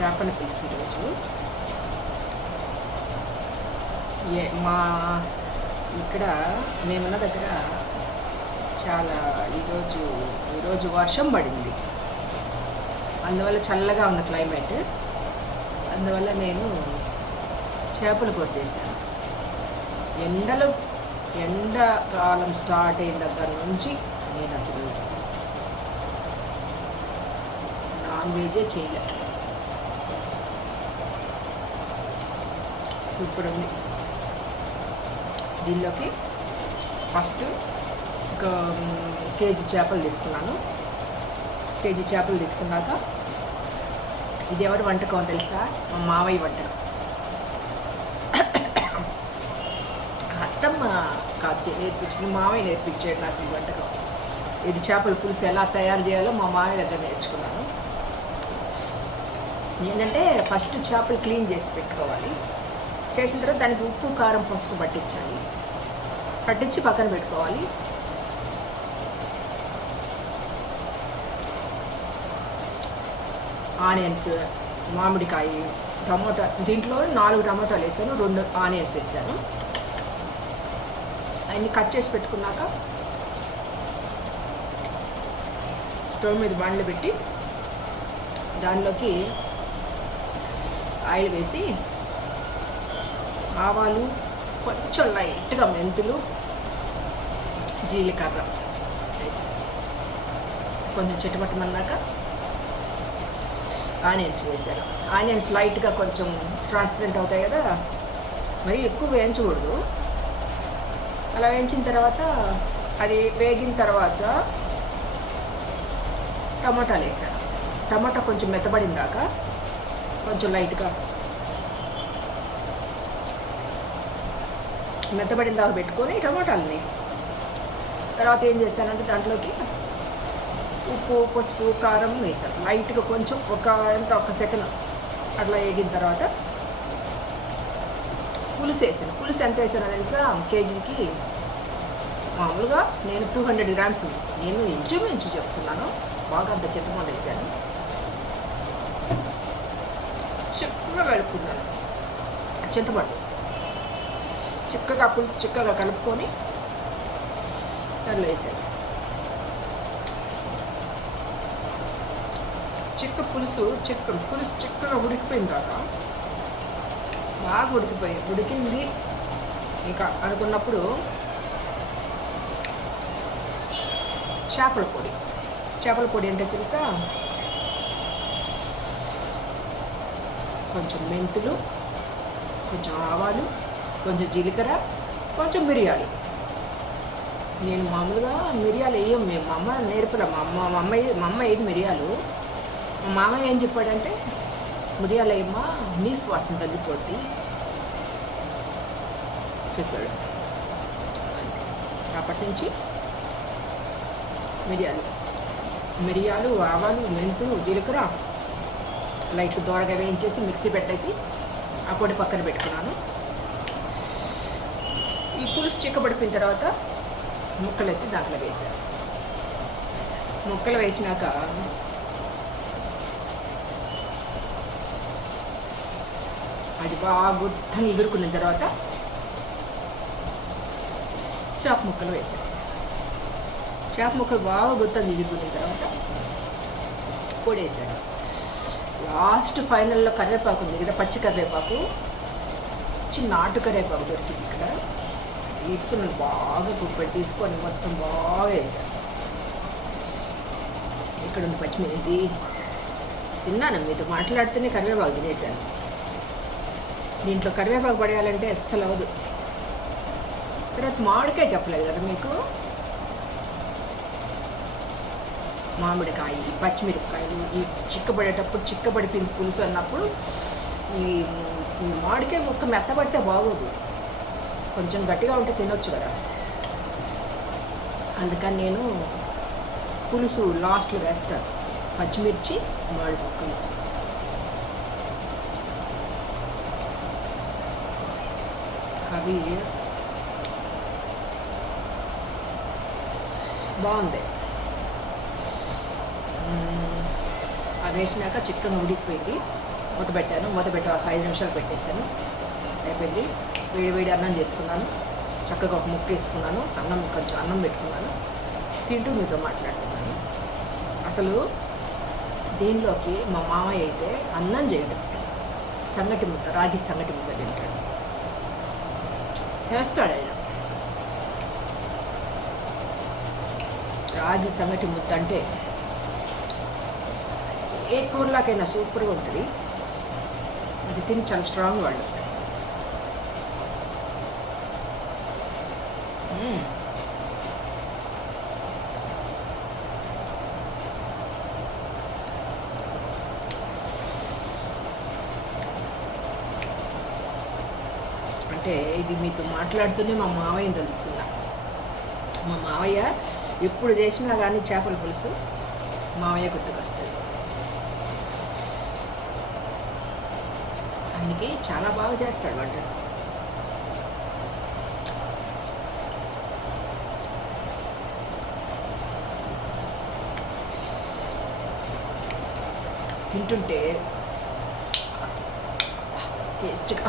చేపల పులుసు ఈరోజు. ఏ మా ఇక్కడ మేమున్న దగ్గర చాలా ఈరోజు ఈరోజు వర్షం పడింది. అందువల్ల చల్లగా ఉన్న క్లైమేట్. అందువల్ల నేను చేపలు కూర చేశాను. ఎండలు ఎండాకాలం స్టార్ట్ అయిన దగ్గర నుంచి నేను అసలు నాన్ వెజే చేయలేదు. సూపర్ ఉంది. దీనిలోకి ఫస్ట్ ఒక కేజీ చేపలు తీసుకున్నాను. కేజీ చేపలు తీసుకున్నాక ఇది ఎవరి వంటకం తెలుసా? మా మావయ్య వంటకం. అత్తమ్మ కాదు నేర్పించింది మావయ్య నేర్పించాడు నాకు ఈ వంటకం. ఇది చేపల పులుసు ఎలా తయారు చేయాలో మా మావయ్య దగ్గర నేర్చుకున్నాను. ఏంటంటే ఫస్ట్ చేపలు క్లీన్ చేసి పెట్టుకోవాలి. చేసిన తర్వాత దానికి ఉప్పు కారం పసుపు పట్టించాలి. పట్టించి పక్కన పెట్టుకోవాలి. ఆనియన్స్ మామిడికాయ టమోటా దీంట్లో నాలుగు టమోటాలు వేసాను రెండు ఆనియన్స్ వేసాను. అవన్నీ కట్ చేసి పెట్టుకున్నాక స్టవ్ మీద బండ్లు పెట్టి దానిలోకి ఆయిల్ వేసి ఆవాలు కొంచెం లైట్గా మెంతులు జీలకర్ర కొంచెం చిటపట్టమన్నాక ఆనియన్స్ వేశారు. ఆనియన్స్ లైట్గా కొంచెం ట్రాన్స్పరెంట్ అవుతాయి కదా మరి ఎక్కువ వేయించకూడదు. అలా వేయించిన తర్వాత అది వేగిన తర్వాత టమాటాలు వేసాను టమాటా కొంచెం మెత్తబడిన దాకా కొంచెం లైట్గా మెత్తబడిన దాకా పెట్టుకొని టమాటాలని. తర్వాత ఏం చేశానంటే దాంట్లోకి ఉప్పు పసుపు కారం వేసాను లైట్గా కొంచెం ఒక ఎంత ఒక సెకండ్ అట్లా వేగిన తర్వాత పులుసు వేసాను పులుసు ఎంత వేసానో తెలుసా? కేజీకి మామూలుగా నేను టూ హండ్రెడ్ గ్రామ్స్ నేను ఇంచుమించు చెప్తున్నాను. బాగా అంత చింతపండు వేసాను చెప్పుగా కలుపుకున్నాను చింతపండు చిక్కగా పులుసు చిక్కగా కలుపుకొని దానిలో వేసేసి. చిక్క పులుసు చిక్క పులుసు చిక్కగా ఉడికిపోయిన తర్వాత బాగా ఉడికిపోయి ఉడికింది. ఇక అనుకున్నప్పుడు చేపల పొడి. చేపల పొడి అంటే తెలుసా? కొంచెం మెంతులు కొంచెం ఆవాలు కొంచెం జీలకర్ర కొంచెం మిరియాలు. నేను మామూలుగా మిరియాలు వేయం మేము మా అమ్మ నేర్పలే మా అమ్మ మా అమ్మ మా అమ్మ ఏది మిరియాలు? మా మామయ్య ఏం చెప్పాడంటే మిరియాలు వేయమ్మా నీ శ్వాసం తగ్గిపోద్ది. చెప్పాడు. అంతే అప్పటి నుంచి మిరియాలు. మిరియాలు ఆవాలు మెంతులు జీలకర్ర లైట్ దోరగా వేయించేసి మిక్సీ పెట్టేసి ఆ పొడి పక్కన పెట్టుకున్నాను. ఈ పులుసు చిక్కబడిపోయిన తర్వాత ముక్కలు ఎత్తి దాంట్లో వేసాను ముక్కలు వేసినాక అది బాగా గుత్తంగా ఎగురుకున్న తర్వాత చేప ముక్కలు వేసాను చేప ముక్కలు బాగా గుత్తంగా ఎగురుకున్న తర్వాత పొడి లాస్ట్ ఫైనల్లో కరివేపాకు ఉంది కదా పచ్చి కరివేపాకు. చిన్న నాటు కరివేపాకు దొరికింది ఇక్కడ. తీసుకున్నాను బాగా కుక్కడి తీసుకొని మొత్తం బాగా వేసాను ఇక్కడ ఉంది పచ్చిమిర్చి? తిన్నాను మీతో మాట్లాడుతూనే కరివేపాకు తినేసాను దీంట్లో కరివేపాకు పడేయాలంటే అస్సలు అవదు తర్వాత మామిడికాయ చెప్పలేదు కదా మీకు? మామిడికాయ పచ్చిమిరపకాయలు ఈ చిక్కబడేటప్పుడు చిక్కబడిపోయింది పులుసు అన్నప్పుడు ఈ ఈ మామిడికాయ ముక్క మెత్తబడితే బాగోదు. కొంచెం గట్టిగా ఉంటే తినొచ్చు కదా. అందుకని నేను పులుసు లాస్ట్లో వేస్తాను పచ్చిమిర్చి మామిడి పక్కలు అవి బాగుంది. అవి వేసినాక చికెన్ ఉడికిపోయింది. మూత పెట్టాను. మూత పెట్టి ఒక ఐదు నిమిషాలు పెట్టేశాను. అయిపోయింది. వేడి వేడి అన్నం చేసుకున్నాను. చక్కగా ఒక ముక్క వేసుకున్నాను. అన్నం కొంచెం అన్నం పెట్టుకున్నాను. తింటూ మీతో మాట్లాడుతున్నాను. అసలు దీనిలోకి మా మామయ్య అయితే అన్నం చేయడు సంగటి ముద్ద రాగి సంగటి ముద్ద తింటాడు. చేస్తాడు ఆయన. రాగి సంగటి ముద్ద అంటే ఏ కూరలాకైనా సూపర్గా ఉంటుంది. అది తిని చాలా స్ట్రాంగ్ వాళ్ళు మ్మ్. అంటే ఇది మీతో మాట్లాడుతూనే మా మావయ్యని తెలుసుకున్నా. మా మావయ్య ఎప్పుడు చేసినా కానీ చేపల పులుసు మావయ్య గుర్తుకొస్తుంది. ఆయనకి చాలా బాగా చేస్తాడు వంట. తింటుంటే టేస్ట్గా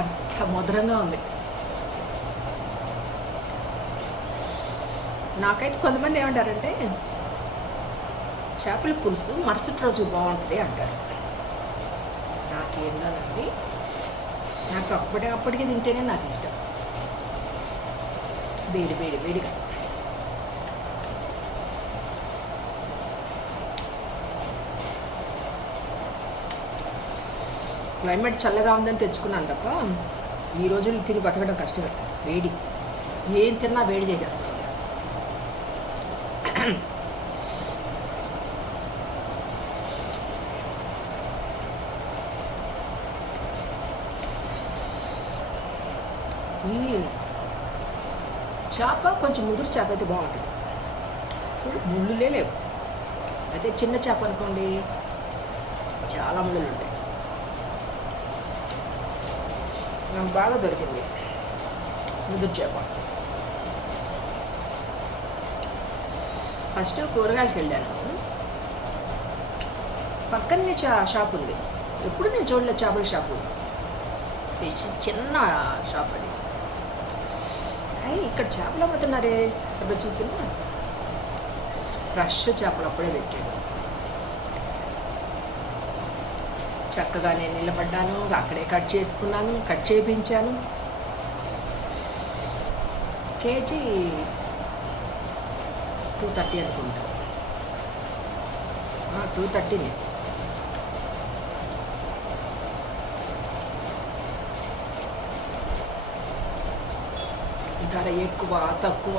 అంత మధురంగా ఉంది. నాకైతే కొంతమంది ఏమంటారంటే చేపల పులుసు మరుసటి రోజు బాగుంటుంది అంటారు. నాకేందోనండి నాకు అప్పటి అప్పటికి తింటేనే నాకు ఇష్టం. వేడి వేడి వేడిగా. క్లైమేట్ చల్లగా ఉందని తెచ్చుకున్నాను తప్ప ఈ రోజులు తిని బతకడం కష్టమే వేడి. ఏం తిన్నా వేడి చేసేస్తాను ఈ చేప కొంచెం ముదురు చేప అయితే బాగుంటుంది. చూడు ముళ్ళులే లేవు. అదే చిన్న చేప అనుకోండి చాలా ముళ్ళులు ఉంటాయి. నాకు బాగా దొరికింది. ముదురు చేప ఫస్ట్ కూరగాయలకి వెళ్ళాను పక్కనే చా షాప్ ఉంది. ఎప్పుడు నేను చూడలేదు చేపల షాపు? చిన్న షాప్ అది. అయ్యి ఇక్కడ చేపలు అమ్ముతున్నారే? అప్పుడు చూస్తున్నా. ఫ్రెష్ చేపలు అప్పుడే పెట్టాడు చక్కగా నేను నిలబడ్డాను అక్కడే కట్ చేసుకున్నాను కట్ చేయించాను కేజీ టూ థర్టీ అనుకుంటా. టూ థర్టీనే. ధర ఎక్కువ తక్కువ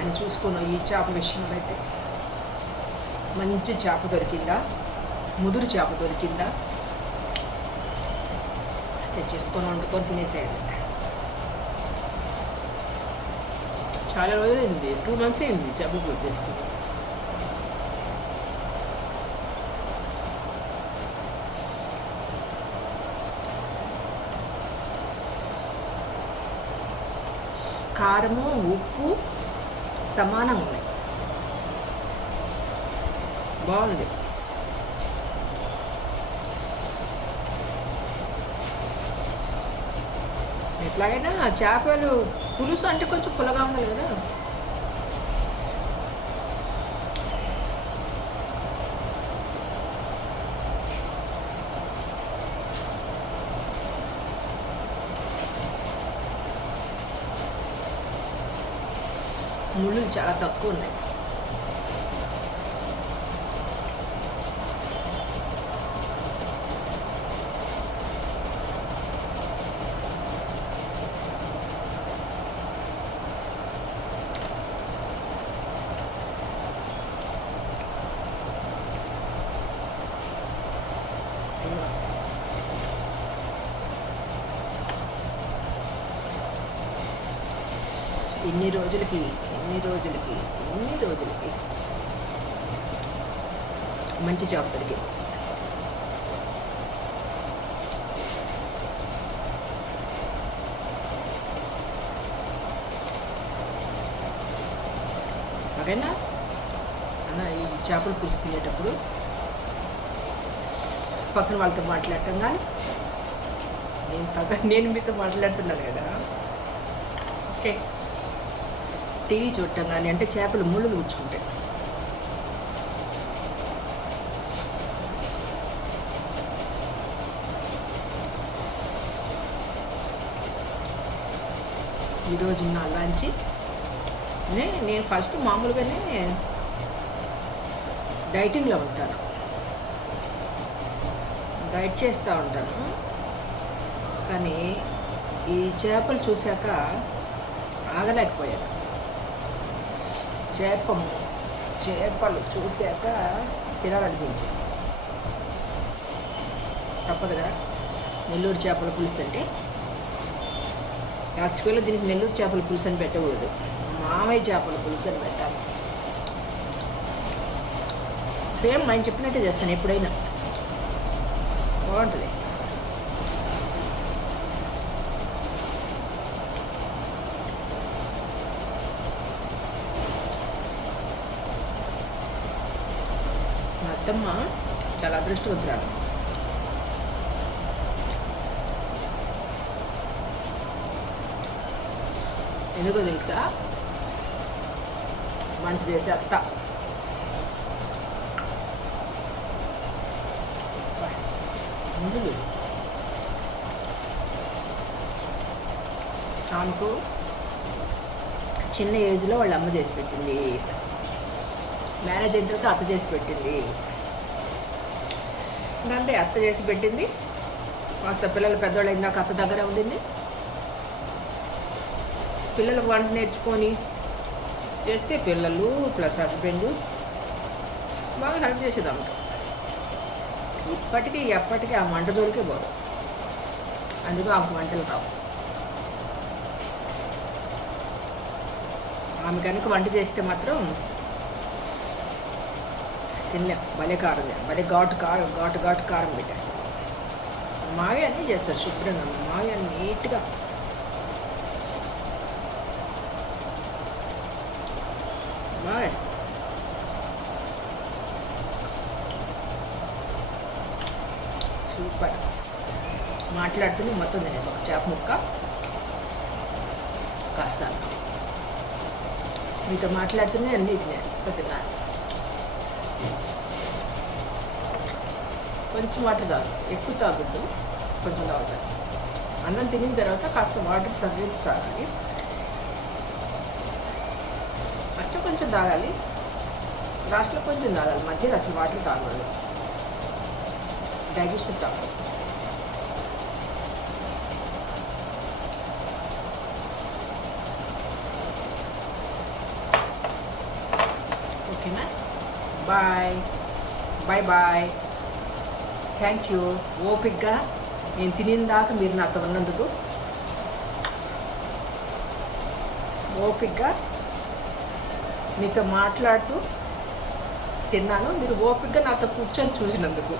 అని చూసుకున్నాం ఈ చేప విషయంలో అయితే మంచి చేప దొరికిందా? ముదురు చేప దొరికిందా? తెచ్చేసుకొని వండుకొని తినేసాడు. చాలా రోజులు అయింది టూ మంత్స్ అయింది చేప పూజ చేసుకుని. కారము ఉప్పు సమానం ఉన్నాయి. బాగుంది. ఎట్లాగైనా చేపలు పులుసు అంటే కొంచెం పులగా ఉండాలి కదా. ముళ్ళు చాలా తక్కువ ఉన్నాయి. ఎన్ని రోజులకి ఎన్ని రోజులకి ఎన్ని రోజులకి? మంచి జాబ్ దొరికింది. ఓకేనా? అన్న ఈ చేపలు పులుసు తినేటప్పుడు పక్కన వాళ్ళతో మాట్లాడటం కానీ నేను తగ్గ నేను మీతో మాట్లాడుతున్నాను కదా. ఓకే. టీవీ చూడటం కానీ అంటే చేపలు ముళ్ళు ఊచుకుంటాయి ఈరోజు నా లంచ్. నేను ఫస్ట్ మామూలుగానే డైటింగ్లో ఉంటాను. డైట్ చేస్తూ ఉంటాను. కానీ ఈ చేపలు చూశాక ఆగలేకపోయాను. చేపము చేపలు చూశాక తినాలనిపించింది తప్పదుగా. నెల్లూరు చేపల పులుసు అంటే? యాక్చువల్గా దీనికి నెల్లూరు చేపల పులుసు అని పెట్టకూడదు. మామయ్య చేపల పులుసు అని పెట్టాలి. సేమ్ ఆయన చెప్పినట్టే చేస్తాను ఎప్పుడైనా. బాగుంటుంది మా అత్తమ్మ చాలా అదృష్టవంతురాలు. ఎందుకో తెలుసా? వంట చేసే అత్త. ముందులు ఆమెకు చిన్న ఏజ్లో వాళ్ళ అమ్మ చేసి పెట్టింది. మ్యారేజ్ అయిన తర్వాత అత్త చేసి పెట్టింది. అంటే అత్త చేసి పెట్టింది. కాస్త పిల్లలు పెద్దవాళ్ళు అయినాక అత్త దగ్గర ఉండింది. పిల్లలు వంట నేర్చుకొని చేస్తే పిల్లలు ప్లస్ హస్బెండ్ బాగా హెల్ప్ చేసేది ఇప్పటికీ ఎప్పటికీ ఆ వంట జోలికే పోదు. అందుకు ఆమె వంటలు రావు. ఆమె కనుక వంట చేస్తే మాత్రం తినలేం భలే కారం భలే ఘాటు కారం ఘాటు ఘాటు కారం పెట్టేస్తాం. మావి అన్నీ చేస్తారు శుభ్రంగా మావి అన్నీ నీట్గా. బాగా సూపర్. మాట్లాడుతుంది మొత్తం తినేది ఒక చేప ముక్క. కాస్త మీతో మాట్లాడుతూనే అన్నీ తిన్నాను తిన్నాను కొంచెం వాటర్ తాగు. ఎక్కువ తాగొద్దు. కొంచెం తాగుతారు అన్నం తినిన తర్వాత కాస్త వాటర్ తగ్గించి తాగాలి ఫస్ట్ కొంచెం తాగాలి. లాస్ట్లో కొంచెం తాగాలి. మధ్యలో అసలు వాటర్ తాగదు డైజెషన్ ప్రాబ్లమ్స్ ఓకేనా? Bye bye bye thank you ఓపిక్గా నేను తినిన మీరు నాతో ఉన్నందుకు. ఓపిక్గా మీతో మాట్లాడుతూ తిన్నాను. మీరు ఓపిక్గా నాతో కూర్చొని చూసినందుకు.